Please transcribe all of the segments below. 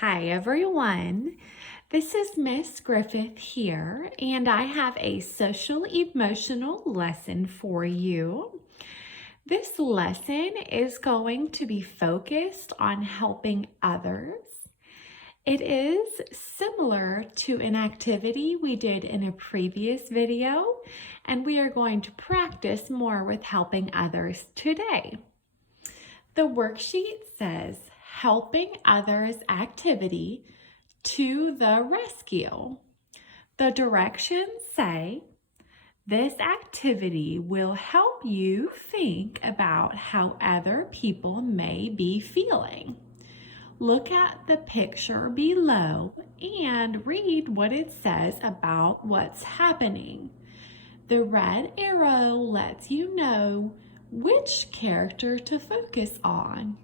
Hi everyone, this is Miss Griffith here, and I have a social emotional lesson for you. This lesson is going to be focused on helping others. It is similar to an activity we did in a previous video, and we are going to practice more with helping others today. The worksheet says, helping others activity to the rescue. The directions say, this activity will help you think about how other people may be feeling. Look at the picture below and read what it says about what's happening. The red arrow lets you know which character to focus on.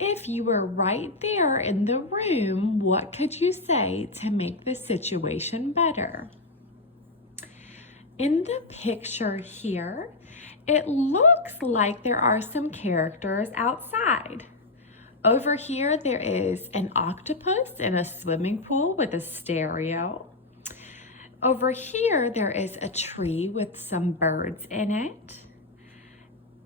If you were right there in the room, what could you say to make the situation better? In the picture here, it looks like there are some characters outside. Over here, there is an octopus in a swimming pool with a stereo. Over here, there is a tree with some birds in it.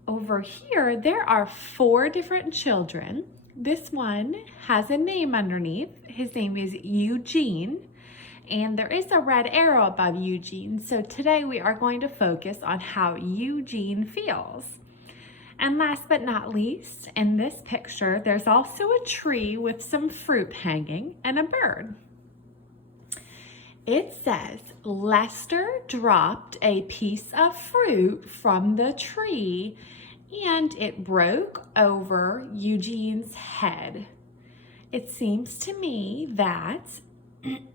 Over here, there are 4 different children. This one has a name underneath. His name is Eugene, and there is a red arrow above Eugene. So today we are going to focus on how Eugene feels. And last but not least, in this picture, there's also a tree with some fruit hanging and a bird. It says, Lester dropped a piece of fruit from the tree and it broke over Eugene's head. It seems to me that,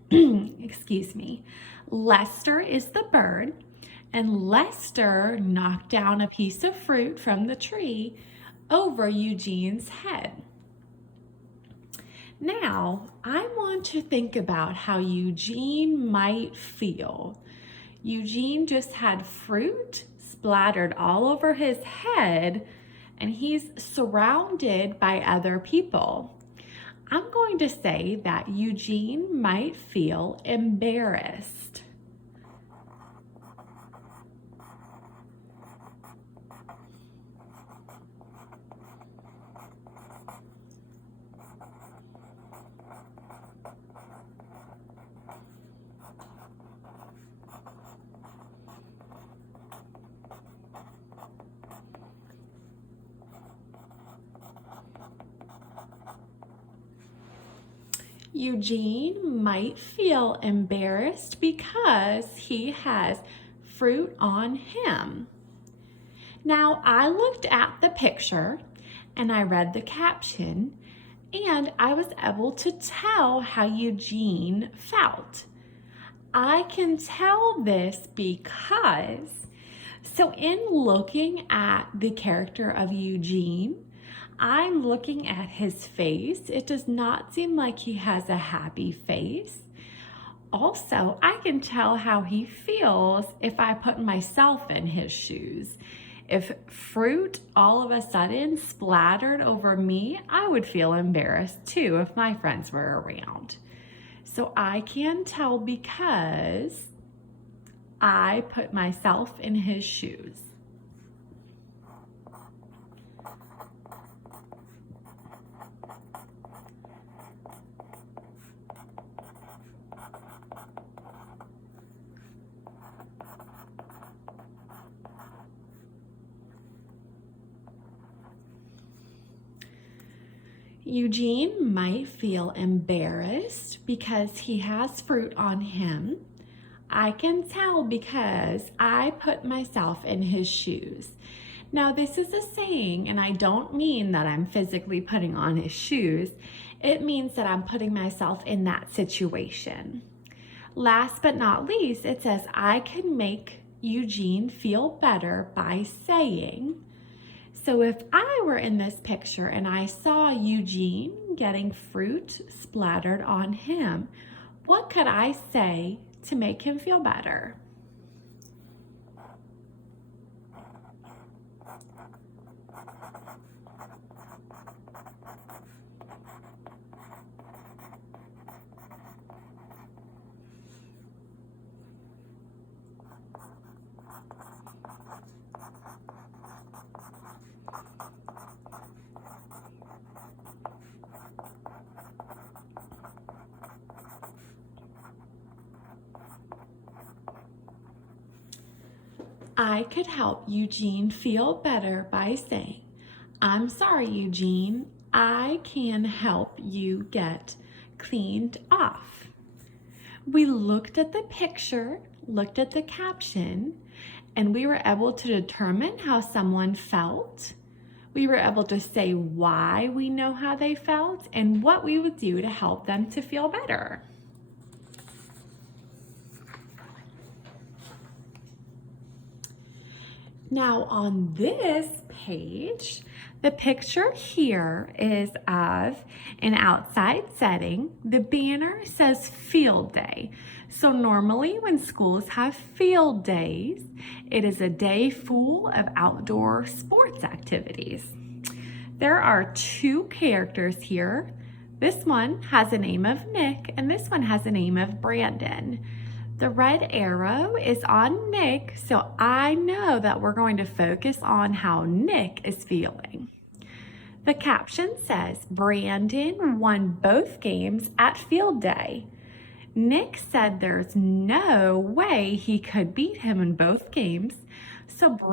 excuse me, Lester is the bird and Lester knocked down a piece of fruit from the tree over Eugene's head. Now, I want to think about how Eugene might feel. Eugene just had fruit splattered all over his head, and he's surrounded by other people. I'm going to say that Eugene might feel embarrassed. Eugene might feel embarrassed because he has fruit on him. Now, I looked at the picture and I read the caption and I was able to tell how Eugene felt. I can tell this because, in looking at the character of Eugene, I'm looking at his face. It does not seem like he has a happy face. Also, I can tell how he feels if I put myself in his shoes. If fruit all of a sudden splattered over me, I would feel embarrassed too if my friends were around. So I can tell because I put myself in his shoes. Eugene might feel embarrassed because he has fruit on him. I can tell because I put myself in his shoes. Now, this is a saying, and I don't mean that I'm physically putting on his shoes. It means that I'm putting myself in that situation. Last but not least, it says I can make Eugene feel better by saying, so if I were in this picture and I saw Eugene getting fruit splattered on him, what could I say to make him feel better? I could help Eugene feel better by saying, I'm sorry, Eugene, I can help you get cleaned off. We looked at the picture, looked at the caption, and we were able to determine how someone felt. We were able to say why we know how they felt and what we would do to help them to feel better. Now on this page, the picture here is of an outside setting. The banner says field day. So normally when schools have field days, it is a day full of outdoor sports activities. There are two characters here. This one has a name of Nick and this one has a name of Brandon. The red arrow is on Nick, so I know that we're going to focus on how Nick is feeling. The caption says, Brandon won both games at field day. Nick said there's no way he could beat him in both games, so Brandon